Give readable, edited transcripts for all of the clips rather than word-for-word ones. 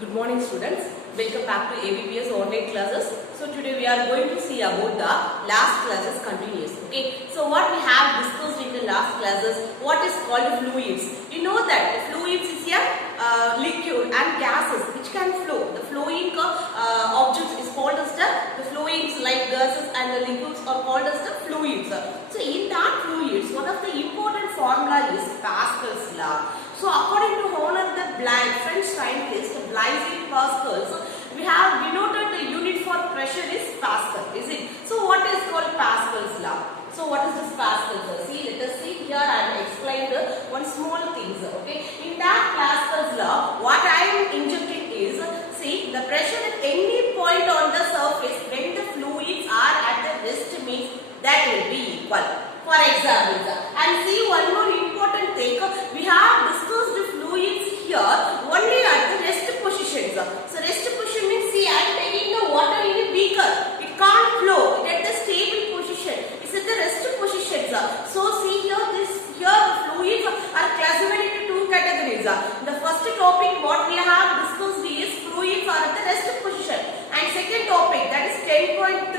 Good morning students, welcome back to ABPS online classes. So today we are going to see about the last classes continuous. Okay, so what we have discussed in the last classes, what is called fluids. You know that fluids is a liquid and gases which can flow. The flowing objects is called as the flowings like gases and the liquids are called as the fluids. So in that fluids, one of the important formula is Pascal's law. So according to one of the French scientist Blaise Pascal, we have denoted the unit for pressure is Pascal, is it? So what is called Pascal's law? So what is this Pascal's law? See, let us see here I will explain the one small things. Okay, in that Pascal's law, what I am injecting is, see, the pressure at any point on the surface when the fluids are at the rest means that will be equal. For example, and see one more important thing, we have discussed the fluids here only at the rest positions. So rest position means, see, I am taking the water in a beaker. It can't flow. It at the stable position. It's at the rest positions. So see here, the fluids are classified into two categories. The first topic what we have discussed is fluids are at the rest position. And second topic, that is 10.3,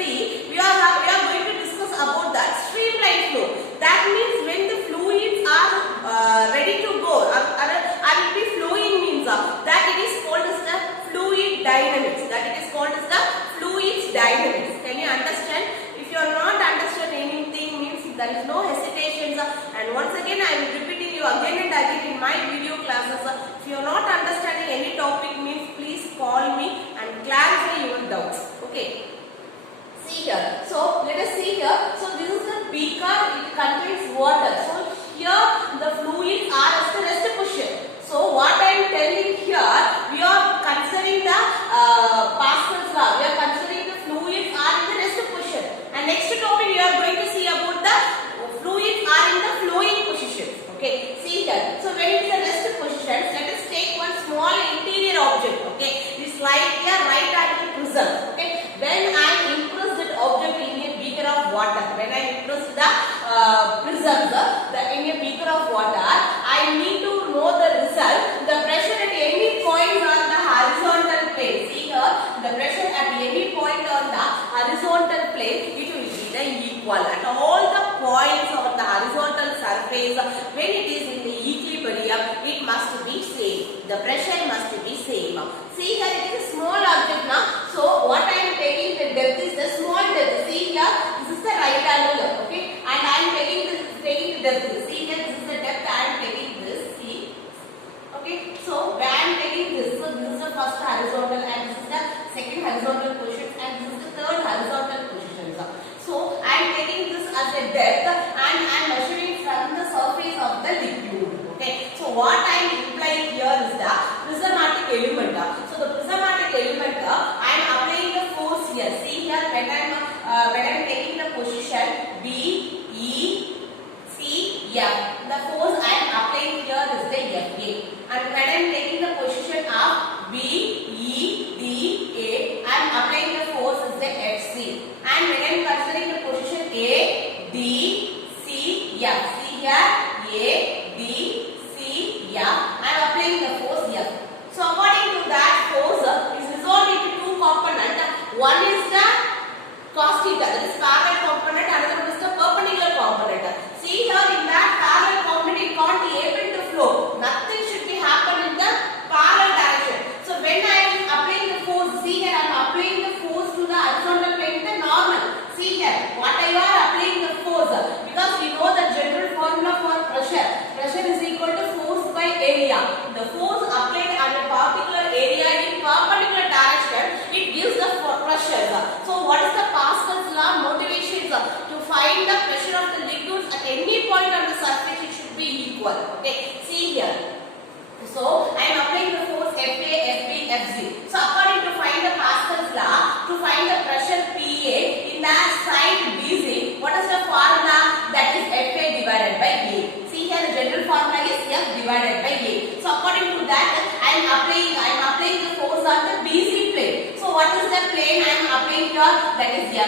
we are going to discuss about the streamline flow. That means when the fluids are ready to go, will be flowing means that it is called as the fluid dynamics. That it is called as the fluids dynamics. Can you understand? If you are not understanding anything, means there is no hesitations. And once again, I am repeating you again and again in my video classes. If you are not understanding any topic, means please call me and clarify your doubts. Okay. See here. So let us see here. So this is the beaker. It contains water. So here the fluids are as the rest position. So what I am telling here, we are considering the Pascal's law. We are considering the fluids are in the rest position. And next topic we are going to see about the fluids are in the flowing position. Okay. See here. So when it is the rest position, let us take one small interior object. Okay. This like here right angle prism. Okay. When I impress that object in a beaker of water, when I impress the prism in a beaker of water, I need to know the result. The pressure at any point on the horizontal plane. See here, the pressure at any point on the horizontal plane, it will be the equal. At all the points on the horizontal surface, when it is in the equilibrium, it must be same. The pressure must be same. See here, it is a small object now. So what I am taking the depth is the small depth. See here, this is the right angle. Okay, and I am taking the depth. See here, this is the depth. I am taking this. See. Okay, so when I am taking this, so this is the first horizontal, and this is the second horizontal position, and this is the third horizontal position. So I am taking this as a depth, and I am measuring from the surface of the liquid. Okay, so what I am implying here is the prismatic element. So the prismatic element, I am applying the force here. See here, when I am taking the position B, E, C, F, the force I am applying here is the Fa. And when I am taking the position of B, E, D, A, I am applying the force is the Fc. And when I am considering the position A, D, C, F, see here, A, D, C, F, I am applying the force F. So according to that, force is resolved into two components. One is the cos theta, that is parallel component, another one is the perpendicular component. See here, in that parallel component, it can't be able to flow. Nothing should be happen in the parallel direction. So when I am applying the force, see here, I am applying the force to the horizontal plane, the normal. See here, what I am applying the force, because we know the general formula for pressure. Pressure is equal to force by area. The force applied at a particular area in perpendicular direction, it gives the pressure. So what is the Pascal's law motivation? To find the pressure of the liquids at any point on the surface, it should be equal. Okay, see here. So I am applying the force Fa, Fb, Fg. So according to find the Pascal's law, to find the pressure Pa in that side BC, what is the formula? That is Fa divided by A. See here, the general formula is F divided by A. So according to that, I am applying the force on the BC plane. So what is the plane I am applying here? That is Fa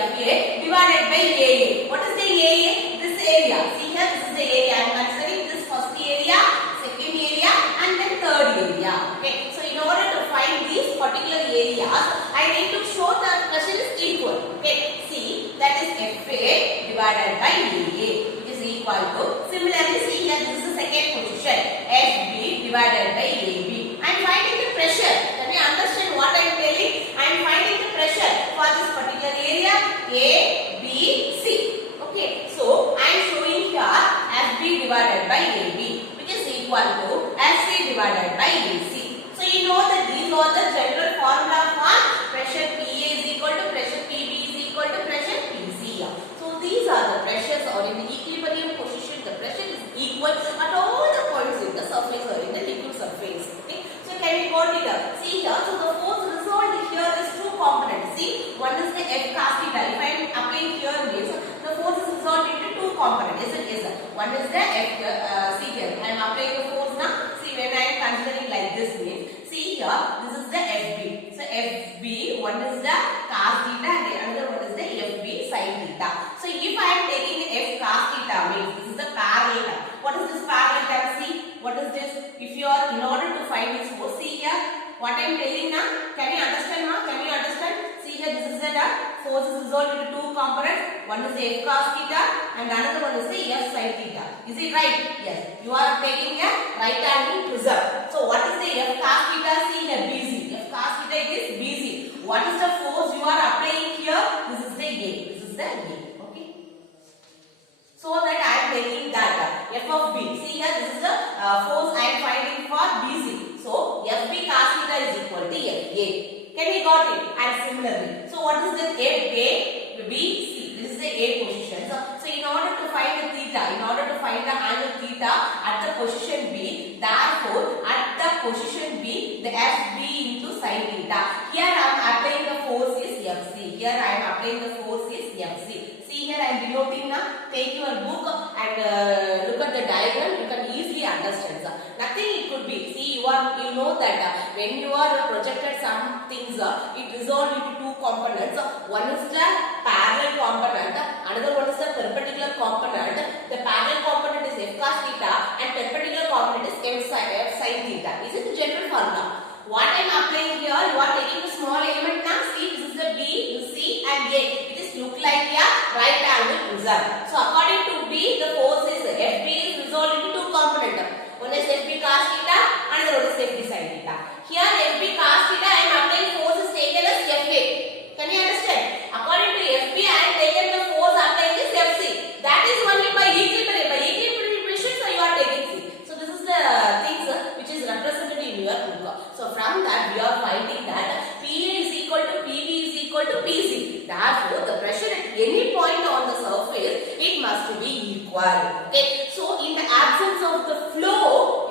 divided by AA. What is the AA? This area. See here, this is the area. I am considering this first area, second area, and then third area. Okay. So in order to find these to, similarly see here, this is the second position, FB divided by AB. I am finding the pressure. Can you understand what I am telling? I am finding the pressure for this particular area A, B, C. Okay, so I am showing here FB divided by AB, which is equal to FC divided by AC. So you know that these are the general formula for pressure PA is equal to pressure PB is equal to pressure PC. So these are the pressures or in the equilibrium position, the pressure is equal at all the points in the surface or in the liquid surface. Okay, so can we quote it up? See here, so the force resolved here is two components. See, one is the F cos theta. If I am applying here means the force is resolved into two components. Is it? Yes. One is the F. See here, I am applying the force now. See, when I am considering like this means, see here, this is the FB. So FB, one is the cos theta and the another one is the FB sin theta. So if I am taking the F cos theta means this is the parallel term. What is this parallel term? See, what is this? If you are in order to find this force, see here, what I am telling now. Can you understand now? Can you understand? See here, this is the force is resolved into two components. One is the F cos theta and another one is the F sin theta. Is it right? Yes. You are taking a right angle prism. So what is the F cos theta? See here, BC. F cos theta is BC. What is the force you are applying here? This is the A. This is the A. Okay. So that I am taking that F of B. See here, this is the force I am finding for BC. So FB cos theta is equal to FA. Can we got it? And similarly, so what is this A, B, C? This is the A position. So in order to find the theta, in order to find the angle theta at the position B, therefore at the position B, the FB into sin theta. Here I am applying the force is FC. Here I am applying the force is FC. See here I am denoting now. Take your book and look at the diagram. You can easily understand. Nothing it could be. See, you know that when you are projected some things, it resolved into two components. One is the parallel component, another one is the perpendicular component. The parallel component is F cos theta and perpendicular component is F sin theta. Is it the general formula? What I am applying here, you are taking the small element now. See, this is the B, the C and A. It is look like a right angle prism. So according to B, the force is FB is resolved into two components. One is FB cos theta, another one is FB sin theta. Here FB cos theta, I am applying force is taken as FA. Can you understand? According to FB, I am taken the force applying is FC. That is only by equilibrium. By equilibrium equation, so you are taking C. So this is the things which is represented in your book. So from that, we are finding that PA is equal to PB is equal to PC. Therefore, the pressure at any point on the surface, it must be equal. Okay. So in the absence of the flow,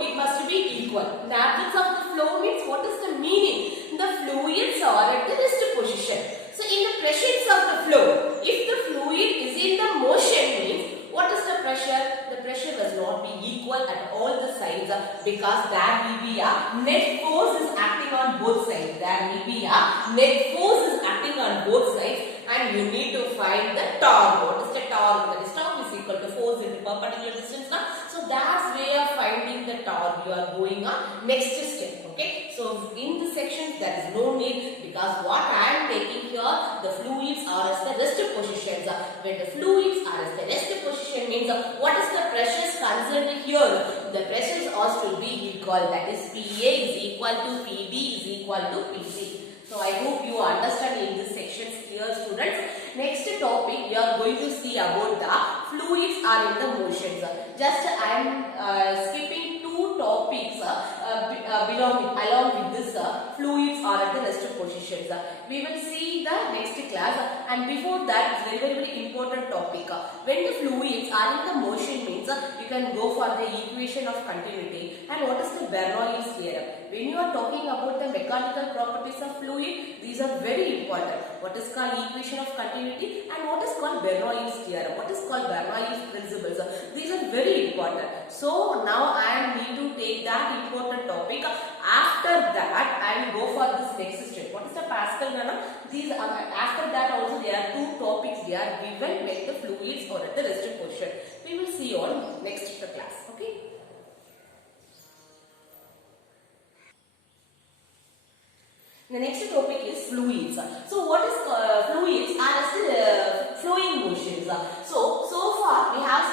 it must be equal. In the absence of the flow means what is the meaning? The fluids are at the rest position. So in the pressures of the flow, if the fluid is in the motion means what is the pressure? The pressure does not be equal at all the sides because there will be a net force is acting on both sides. There will be a net force is acting on both sides and you need to find the torque. What is the torque? That is torque is equal to force into perpendicular distance. So that's way of finding the torque. You are going on next step. Okay. So in the sections there is no need because what I am taking here, the fluids are as the rest positions. When the fluids are as the rest position means what is the pressures concerned here? The pressures are to be equal. That is PA is equal to PB is equal to PC. So I hope you understand in this section clear, students. Next topic we are going to see about the fluids are in the motions. Just I am skipping two topics along with this fluids are at the rest positions. We will see the next class and before that very important topic. When the fluids are in the motion means you can go for the equation of continuity and what is the Bernoulli's theorem. When you are talking about the mechanical properties of fluid, these are very important. What is called equation of continuity and what is called Bernoulli's theorem. What is called Bernoulli's principles. These are very important. So now I need to take that important topic. After that I will go for this next step. What is the Pascal? These after that also there are two topics they are given when the fluids are at the rest position. We will see on next class. Okay. The next topic is fluids. So what is fluids are still flowing motions. So far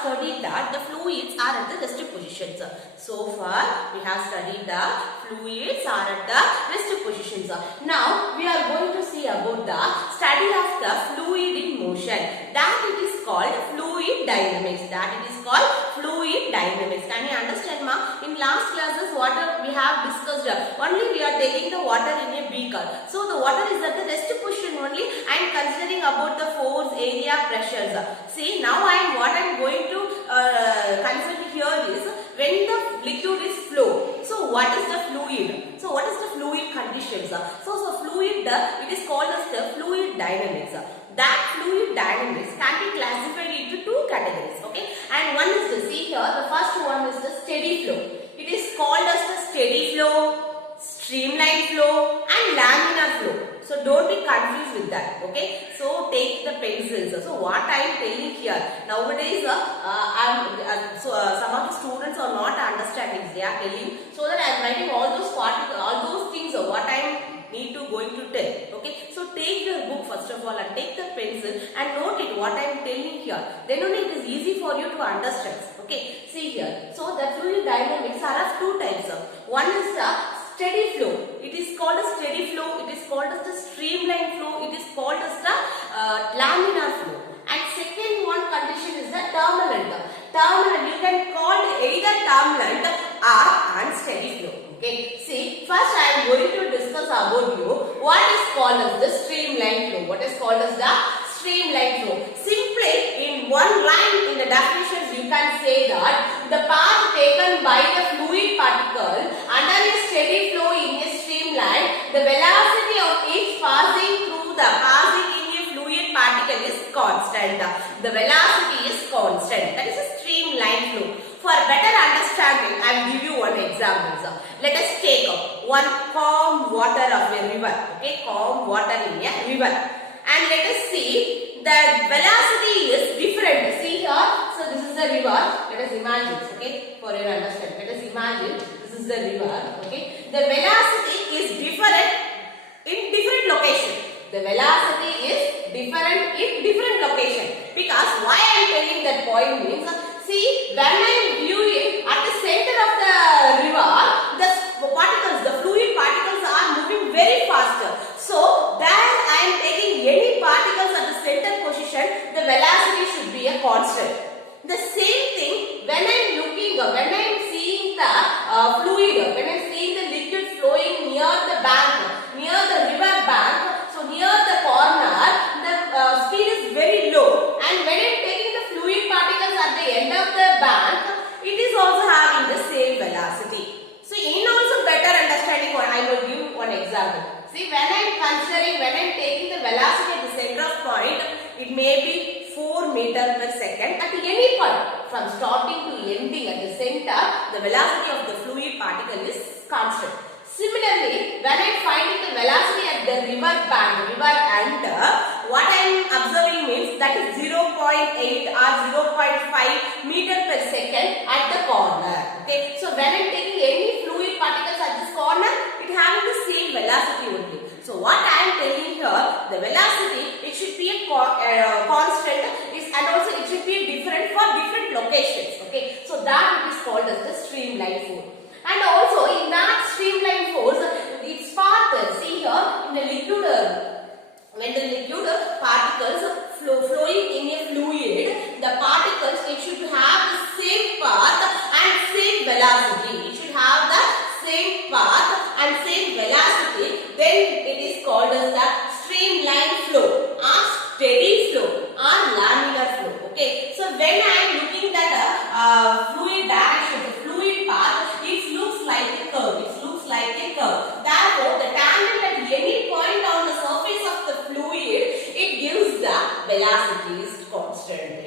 studied that the fluids are at the rest positions. So far, we have studied that fluids are at the rest positions. Now, we are going to see about the study of the fluid in motion. That it is called fluid dynamics. Can you understand, ma? In last classes, what we have discussed, only we are taking the water in a beaker. So, the water is at the rest position only. I am considering about the force, area, pressures. See, now what I am going to consider here is when the liquid is flow. So, what is the fluid? So, what is the fluid conditions? So fluid, it is called as the fluid dynamics. That fluid dynamics can be classified into two categories, okay? And one is the, see here, the first one is the steady flow. It is called as the steady flow, streamline flow and laminar flow. So don't be confused with that, okay? So take the pencils. So what I am telling here, nowadays some of the students are not understanding. They are telling, so that I am writing all those things. What I am need to going to tell, okay? So take your book first of all and take the pencil and note it what I am telling here. Then only it is easy for you to understand, okay? See here. So the fluid dynamics are of two types. One is the steady flow. It is called a steady flow. It is called as the streamline flow. It is called as the laminar flow. And second one condition is the turbulent. You can call either turbulent or unsteady flow. Okay. See, first I am going to discuss about you what is called as the streamline flow. What is called as the streamline flow? Simply in one line in the definitions you can say that the path taken by the fluid particle under a steady flow in a streamline, the velocity of each passing in a fluid particle is constant. The velocity is constant. That is a streamline flow. For better understanding, I will give you one example. Let us take one calm water of a river. Okay, calm water in a river. And let us see the velocity is different. See here, so this is the river. Let us imagine, okay, for your understanding. Let us imagine this is the river. Okay, the velocity is different in different location. The velocity is different in different location. Because why I am telling that point means, see, when I am viewing at the center of the river, the fluid particles are moving very fast. So, there I am taking any particles at the center position, the velocity should be a constant. The same thing when I am seeing the fluid, when I am seeing the liquid flowing near the bank, near the river bank, so near the corner, the speed is very low. And when I am taking the fluid particles at the end of the bank, it is also having the same velocity. So in also better understanding, I will give one example. See, when I am taking the velocity at the center of point, it may be 4 meters per second at any point. From starting to ending at the center, the velocity of the fluid particle is constant. Similarly, when I am finding the velocity at the river end, what I am observing means that is 0.8 or 0.5 meter per second at the corner. Okay, so when I am taking any fluid particles at this corner, it having the same velocity only. So what I am telling here, the velocity, it should be a constant, and also it should be different for different locations. Okay, so that it is called as the streamline force. And also in that streamline force, its path, see here, in the liquid, when the liquid particles flowing in a fluid, the particles, it should have the same path and same velocity. It should have the same path and same velocity. Then it is called as the streamline flow or steady flow or laminar flow. Okay, so when I am looking at the fluid direction, the fluid path, it looks like a curve. Therefore, the tangent at any point on the surface of the fluid, it gives the velocity is constant.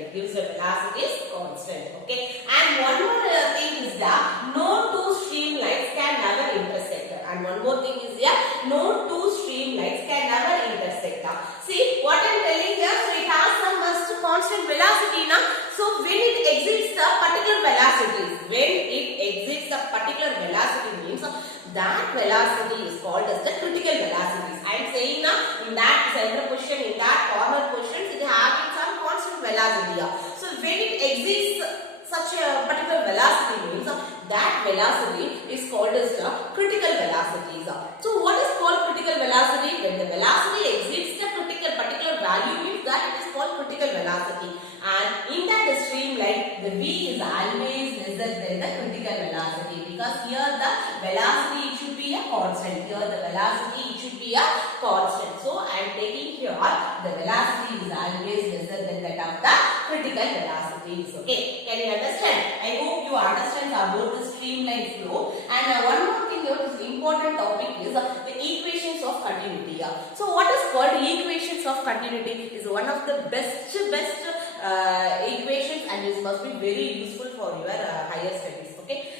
Okay, and one more thing is that no two streamlines can never intersect. See what I am telling here. So it has some constant velocity now. So when it exceeds the particular velocity, means that velocity is called as the critical velocities. I am saying now in that center position, in that corner position, it having some constant velocity. So when it exceeds such a particular velocity means that velocity is called as the critical velocities. So what is called critical velocity? When the velocity exceeds the particular value means that it is called critical velocity. And in that the streamline, the v is always lesser than the critical velocity, because here the velocity it should be a constant. Here the velocity it should be a constant. So I am taking here the velocity is always lesser than that of the critical velocities. Okay, can you understand? I hope you understand about the streamline flow. And one more thing, here is important topic is the equations of continuity. So what is called equations of continuity is one of the best equations, and this must be very useful for your higher studies. Okay,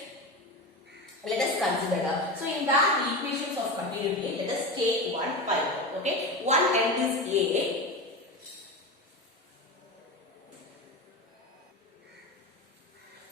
let us consider. So in that equations of continuity, let us take one pipe. Okay, one end is A.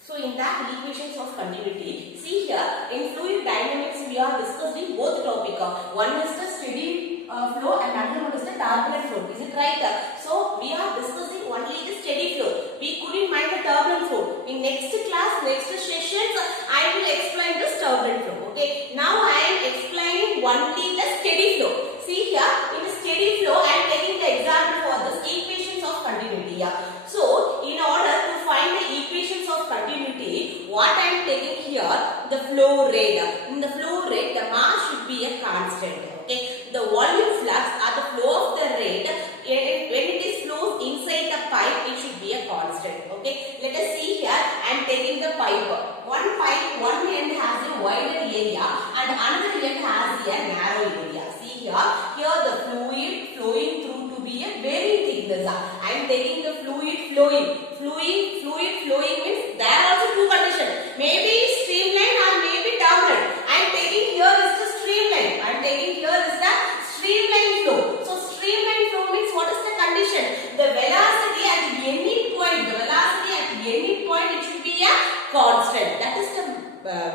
So in that equations of continuity, see here in fluid dynamics we are discussing both topic. One is the steady flow and another one is the turbulent flow. Is it right? So we are discussing only the steady flow. We couldn't mind the turbulent flow. In next class, next sessions, I will explain this turbulent flow. Okay. Now I am explaining only the steady flow. See here in the steady flow, I am taking the example for this equations of continuity. So in order to find the equations of continuity, what I am taking here, the flow rate. In the flow rate, the mass should be a constant. Okay, the volume flux or the flow of the rate, when it is flows inside the pipe, it should be a constant. Okay, let us see here. I am taking the pipe. One pipe, one end has a wider area and another end has a narrow area. See here, the fluid flowing through to be a varying thickness. I am taking the fluid flowing. Fluid flowing means there are also two conditions. Maybe streamline or maybe turbulent. I am taking here is the streamline. I am taking here is the streamline flow. So streamline flow means what is the condition? The velocity at any point, it should be a constant. That is the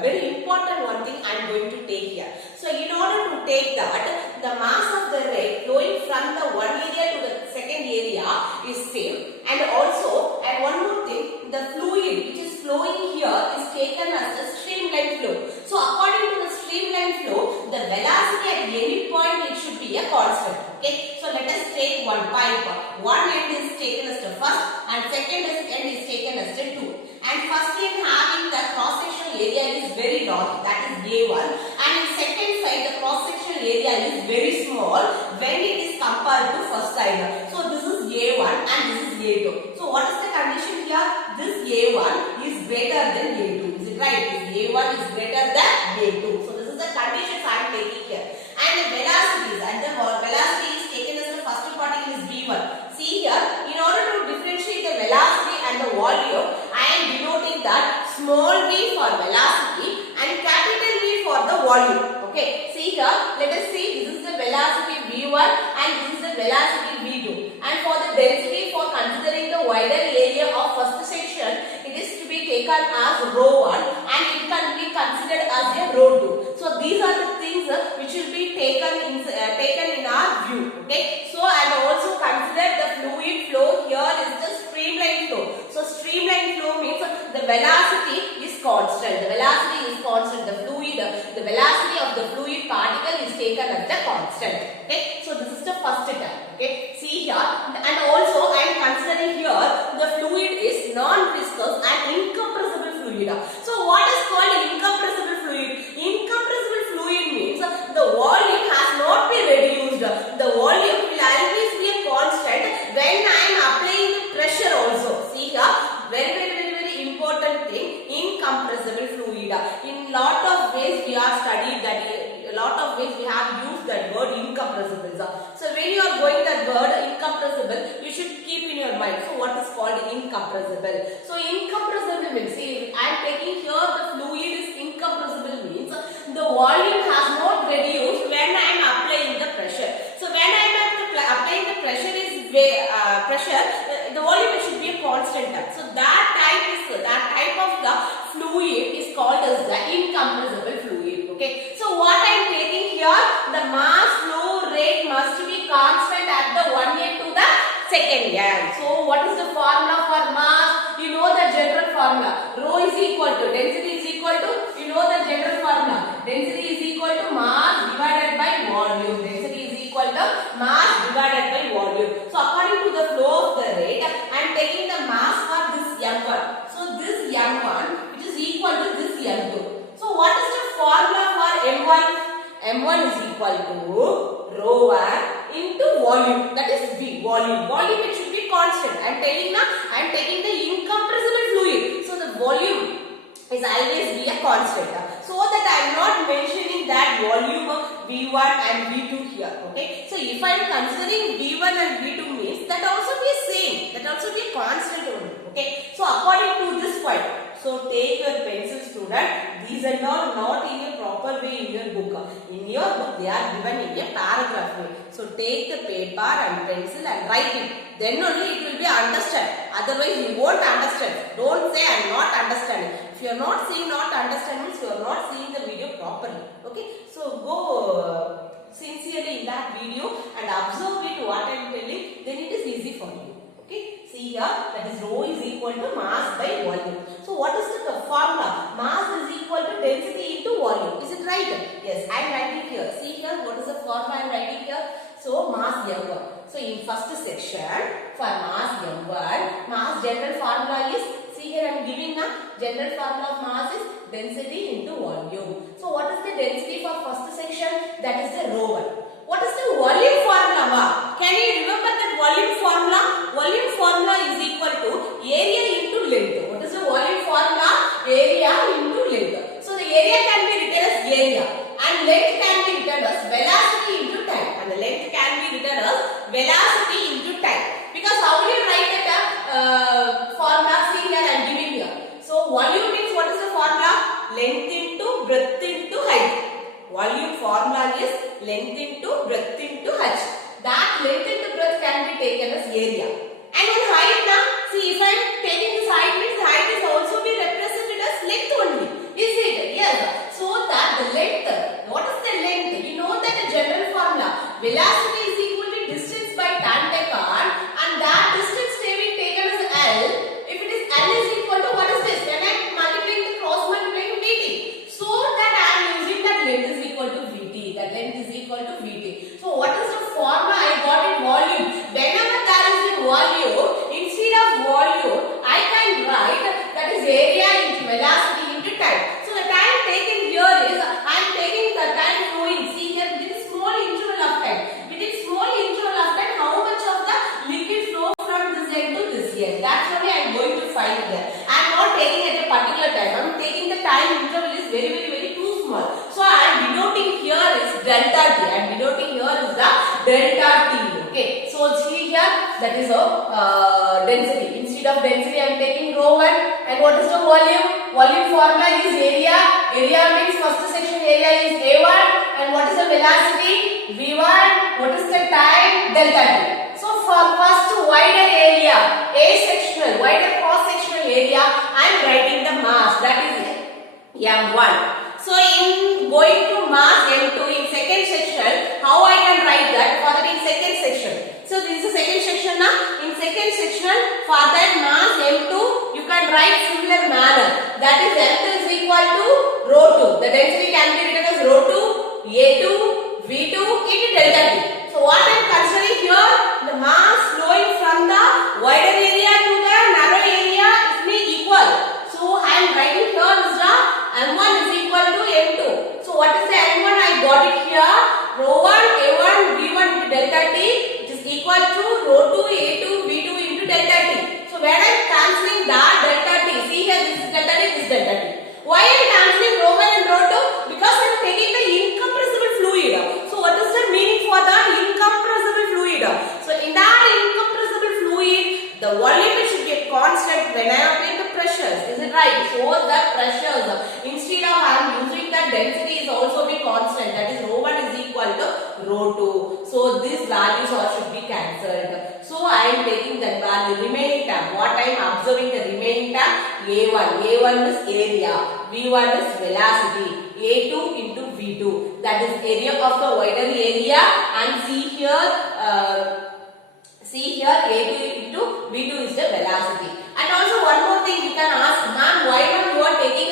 very important one thing I am going to take here. So in order to take that, the mass of the ray flowing from the one area to the second area is same. And also, and one more thing, the fluid which is flowing here is taken as a streamline flow. So according to the streamline flow, the velocity at any point it should be a constant. Okay, so let us take one pipe. One end is taken as the first and second end is taken as the two. And first end having the cross sectional area is very large, that is A1, and in second side the cross sectional area is very small when it is compared to first side. So this is A1 and this is A2. So what is the condition here? This A1 is greater than A2. Is it right? This A1 is greater than A2. So this is the conditions I am taking here. And the velocities, and the velocity is taken as the first particle is V1. See here, in order to differentiate the velocity and the volume, I am denoting that small v for velocity and capital V for the volume. Okay, see here, let us see, this is the velocity V1 and this is the velocity V2. And for the density, for considering the wider area of first section, it is to be taken as rho1 and it can be considered as a rho2. So these are the things which will be taken in our view. Okay, so I have also considered the fluid flow. Here is the streamline flow. So streamline flow means the velocity is constant. The velocity is constant. The velocity of the fluid particle is taken as the constant. Okay, so this is the first term. Okay, see here, and also I am considering here the fluid is non-viscous and incompressible fluid. So what is called incompressible fluid? Incompressible fluid means the volume has not been reduced. The volume will always be a constant when I am applying the pressure also. See here, very important thing, incompressible fluid. In lot of ways we have studied that, a lot of ways we have used that word incompressible. So when you are going that word incompressible, you should keep in your mind. So what is called incompressible? So incompressible means, see, I am taking here the fluid is incompressible means the volume has not reduced when I am applying the pressure. So when I am applying the pressure the volume should be a constant. So that type of the fluid is called as the incompressible fluid. Okay. So what I am taking here, the mass flow rate must be constant at the one end to the second end. So what is the formula for mass? You know the general formula. you know the general formula. Density is equal to mass divided by volume. Density is equal to mass divided by volume. So according to the flow of the rate, I am taking the mass for this m1. So this m1 which is equal to this m2. So what is the formula for m1? m1 is equal to rho 1 into volume. That is V. Volume. Volume it should be constant. I am taking the incompressible fluid. So the volume is always be a constant. So that I am not mentioning that volume of V1 and V2 here. Okay. So if I am considering V1 and V2 means that also be same. That also be constant only. Okay. So according to this point. So take your pencil student. These are not in a proper way in your book. In your book they are given in a paragraph way. So take the paper and pencil and write it. Then only it will be understood. Otherwise you won't understand. Don't say I am not understanding. If you are not seeing not understanding means you are not seeing the video properly. Okay. So go sincerely in that video and observe it what I am telling. Then it is easy for you. Okay. See here, that is rho is equal to mass by volume. So what is the formula? Mass is equal to density into volume. Is it right? Yes, I am writing here. See here, what is the formula I am writing here? So mass m1. So in first section for mass m1, mass general formula is, see here I am giving a general formula of mass is density into volume. So what is the density for first section? That is the rho 1. What is the volume formula? Can you remember that volume formula? Volume formula is equal to area into length. What is the volume formula? Area into length. So the area can be written as area and length can be written as velocity into time. And the length can be written as velocity into time. Because how will you write that formula? See here I am giving here. So volume means what is the formula? Length into breadth into height. Volume formula is length into breadth into height. That length into breadth can be taken as area. And in height now, see if I am taking this height means height is also be represented as length only. Is it? Yes. So that the length, what is the length? You know that the general formula. Velocity is equal to distance by time taken and that distance being taken as L. If it is L is equal to what is this? When I am multiplying the cross multiplying VT. So that I am using that length is equal to VT. That length is equal to VT. So what is the formula I got in volume? Whenever there is a volume, instead of volume, I can write that is area into velocity into time. So the time taken here is, I am taking the time flowing. See here within small interval of time. Within small interval of time, how much of the liquid flow from this end to this end? That's only I am going to find here. I am not taking at a particular time. I am taking the time interval is very too small. So I am denoting here is delta t. I am denoting here is the delta t. Okay. So see here that is a density. Instead of density I am taking rho 1. And what is the volume? Volume formula is area. Area means first section area is A1. And what is the velocity? V1. What is the time? Delta t. So for first wider area, A sectional, wider cross sectional area, I am writing the mass. That is m1. So in going to mass m2 in second section, how I can write that? For that in second section. So this is the second section now. In second section, for that mass m2, you can write similar manner. That is m2 is equal to rho 2. The density can be written as rho 2, A2, V2 into delta t. So what I am considering here, the mass flowing from the wider area to the narrow area is equal. So I am writing here is the m1 is equal to m2. So what is the m1? I got it here. Rho 1, A1, V1 into delta t, which is equal to rho 2, A2, V2 into delta t. So when I am cancelling that delta t, see here this is delta t, this is delta t. Why I am cancelling rho 1 and rho 2? Because I am taking the incompressible fluid. So what is the meaning for the incompressible fluid? So in that incompressible fluid, the volume should be constant when I apply the pressures. Is it right? So the pressures, instead of I am using that density is also be constant. That is rho 1 is equal to rho 2. So these values all should be cancelled. So I am taking that value remaining term. What I am observing the remaining term? A1. A1 is area. V1 is velocity. A2 into V2. That is area of the wider area. And see here A2 into V2 is the velocity. And also one more thing you can ask, ma'am, why not you are taking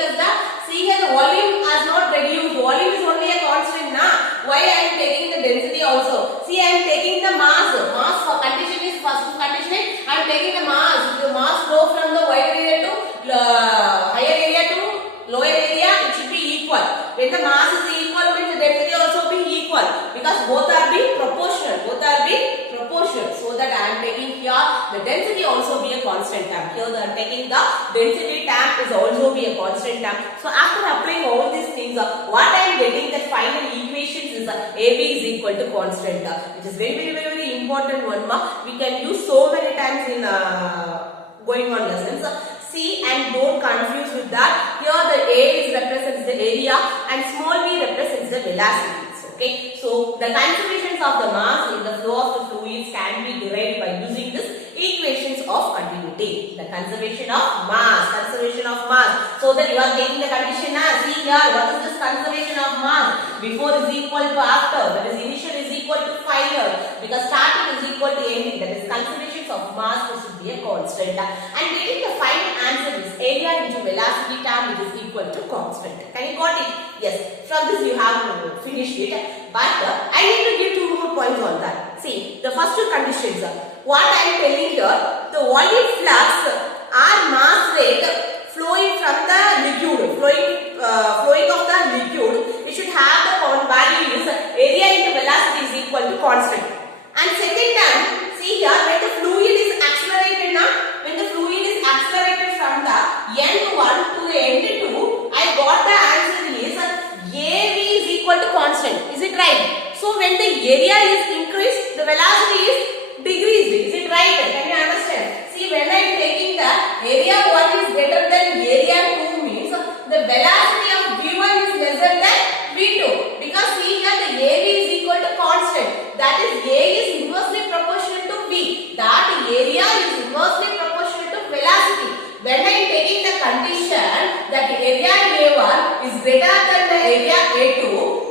the volume has not reduced. Volume is only a constant, na? Why I am taking the density also? See, I am taking the mass. Mass for condition is first condition is I am taking the mass. If the mass flow from the wider area to higher area to lower area, it should be equal. When the mass is equal, means the density also be equal because both are being proportional. Both are being proportional. So that I am taking here the density also be a constant term. Here I am taking the density term is also be a constant term. So after applying all these things, what I am getting that final equations is AB is equal to constant. Which is very important one. We can use so many times in going on lessons. See and don't confuse with that. Here the A is represents the area and small v represents the velocities. Okay. So the conservations of the mass in the flow of the fluids can be derived by using this equations of continuity. The conservation of mass. Conservation of mass. So that you are getting the condition as see here. What is this conservation of mass? Before is equal to after. That is initial is equal to final. Because starting is equal to ending. That is conservations of mass should be a constant. And getting the final answer is area into velocity term which is equal to constant. Can you got it? Yes. From this you have finished it. But I need to give 2 more points on that. See, the first two conditions. What I am telling here, the volume flux or mass rate flowing from the liquid, flowing of the liquid, we should have the value is area into velocity is equal to constant. And second time, see here when the fluid is accelerated now, when the fluid is accelerated from the end1 to the end2, I got the answer is AV is equal to constant. Is it right? So when the area is increased, the velocity is decreased. Is it right? Can you understand? See, when I am taking the area 1 is greater than area 2 means the velocity of V1 is lesser than V2. Because see here the AV is equal to constant. That is A is inversely proportional to V. That area is inversely proportional to velocity. When I am taking the condition that area A1 is greater than the area A2,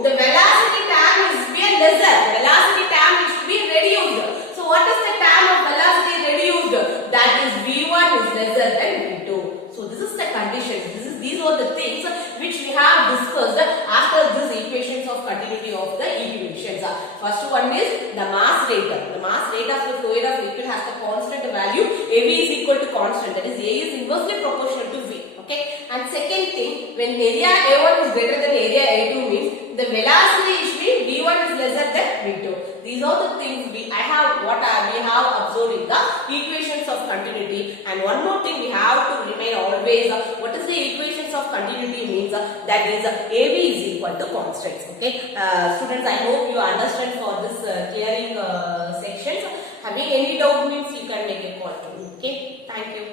the velocity term is to be lesser. Velocity term is to be reduced. So what is the term of velocity reduced? That is V1 is lesser than V2. So this is the condition. These are the things which we have discussed after these equations of continuity of the equations. First one is the mass rate. The mass rate of the fluid of liquid has the constant value. AV is equal to constant. That is A is inversely proportional to V. Okay. And second thing, when area A1 is greater than area A2 means the velocity is V1 is lesser than V2. These are the things we have observed in the equations of continuity. And one more thing we have to remain always. What is the equations of continuity means? That is AV is equal to constants. Okay, students, I hope you understand for this clearing sections. Having any doubt means you can make a call to me. Okay, thank you.